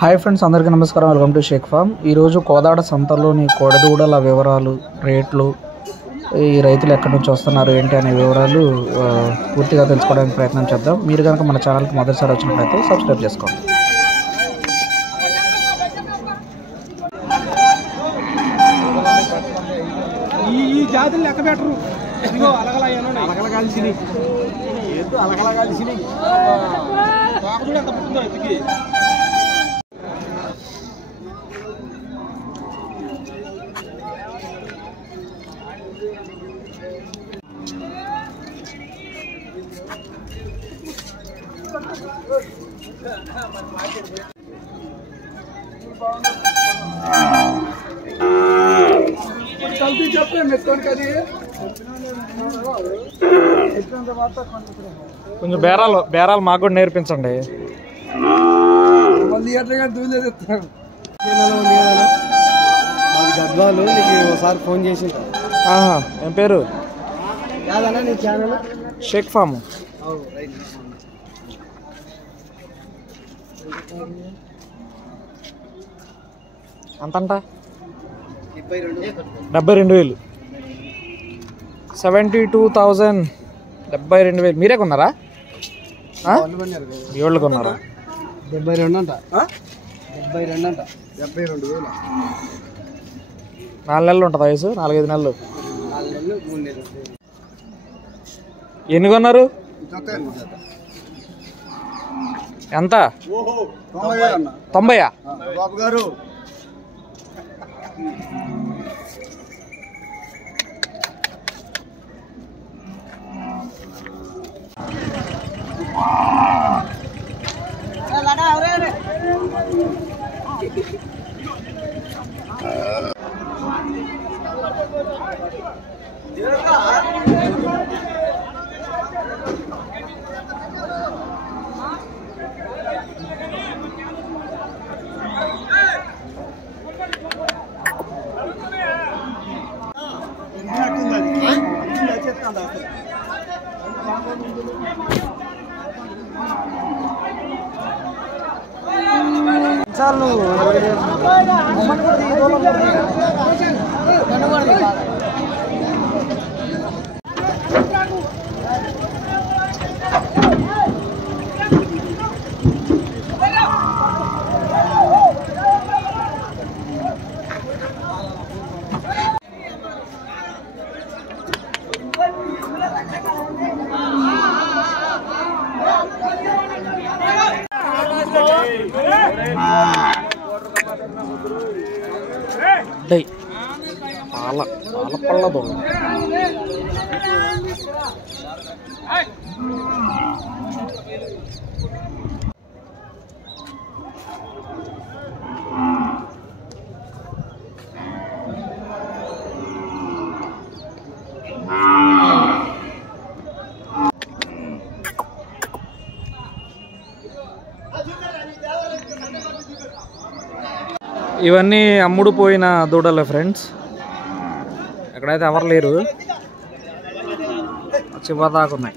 Hi friends, అందరికీ నమస్కారం. Welcome to Shaik farm. ఈరోజు కోదాడ సంతలోని కోడదూడల వివరాలు, రేట్లు, ఈ రైతులు ఎక్కడి నుంచి వస్తున్నారు ఏంటి అనే వివరాలు పూర్తిగా తెలుసుకోవడానికి ప్రయత్నం చేద్దాం. మీరు కనుక మన ఛానల్కి మొదటిసారి వచ్చినట్లయితే సబ్స్క్రైబ్ చేసుకోండి. ఈ జాతులు లెక్క పెట్టరు. ఇదిగో అలగలగాల్సినవి చూడు ఎంత పుట్టిందో ఎత్తుకి. కొంచెం బేరాలు మాకు కూడా నేర్పించండి. గద్వాలు నీకు ఒకసారి ఫోన్ చేసి ఏం పేరు? కాదన్నా నీ ఛానల్ షేక్ ఫామ్. అంతంట 72,000. 72,000. 72,000. మీరే కొన్నారా? ఏళ్ళు కొన్నారా? 72 అంట. 72 అంట. 72,000. 4 నెలలు ఉంటుంది వయసు. 4-5 నెలలు. 4 నెలలు 3 నెలలు. ఎన్ని కొన్నారు? ఎంత? 90. బాబు గారు చాలు. పాల దొంగ. ఇవన్నీ అమ్ముడు పోయిన దూడలే ఫ్రెండ్స్. ఎక్కడైతే ఎవరు లేరు, చివరి దాకా ఉన్నాయి.